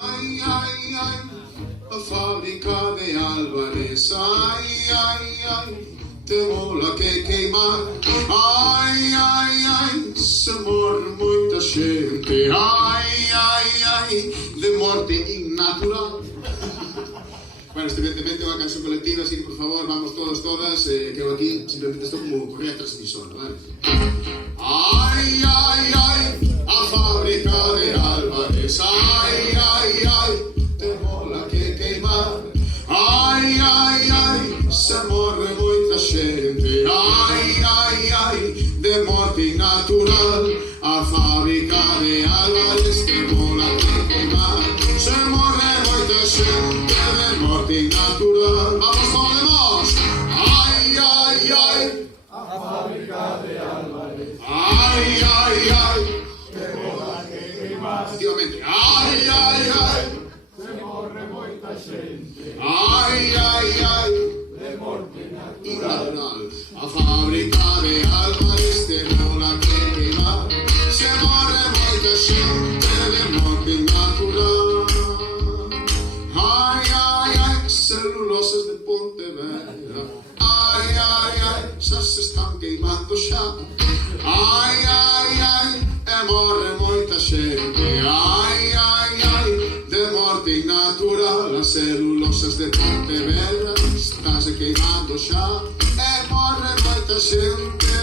Ai, ai, ai, a fábrica de Álvarez. Ai, ai, ai, temos lá que queimar. Ai, ai, ai, se morre muita gente. Ai, ai, ai, de morte innatural. Bueno, evidentemente é unha canción colectiva, así que por favor, vamos todos, todas, que eu aquí simplemente estou como correr a transmisora, vale? Ai, ai, ai, a fábrica de Álvarez. Ai, ai, ai, temos lá que queimar. Ai, ai, ai, se morre moita xente. Ai, ai, ai, de morte natural. A fábrica de Álvarez, temos lá que queimar. Se morre moita xente de morte natural. Vamos, podemos! Ai, ai, ai, a fábrica de Álvarez. ai, ai, ai, Temos lá que queimar. efectivamente, ai, ai, ai, Se morre moita xente. ai, ai, ai, De morte natural. innatural. A fábrica de Álvarez, temos lá que queimar. Se morre moita xente de morte natural. Ai, ai, ai, celulosas de Pontevedra. Ai, ai, ai, xa se están queimando xa. Ai, ai, ai, e morre moita xente. Ai, ai, ai, de morte innatural. As celulosas de Pontevedra estánse queimando xa. E morre moita xente